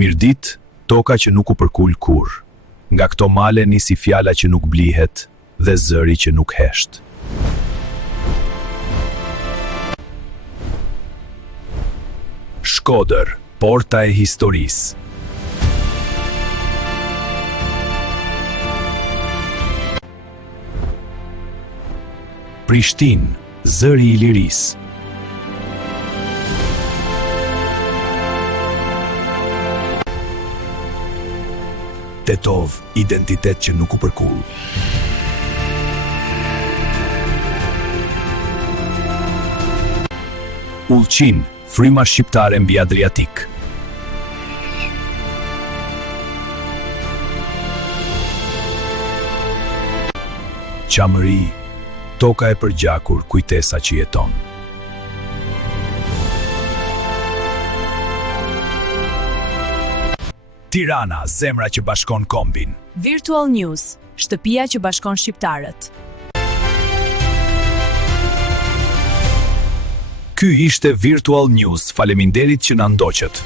Mirdit, toka që nuk u përkull kur. Nga këto male nisi fjala që nuk blihet dhe zëri që nuk hesht. Shkodër, porta e historisë. Prishtinë, zëri i lirisë. Tetov, identitet që nuk u përkull. Ullqin, fryma shqiptare mbi Adriatik. Qamëri, toka e përgjakur, kujtesa që jeton. Tirana, zemra që bashkon kombin. Virtual News, shtëpia që bashkon shqiptarët. Ky ishte Virtual News, faleminderit që na ndoqët.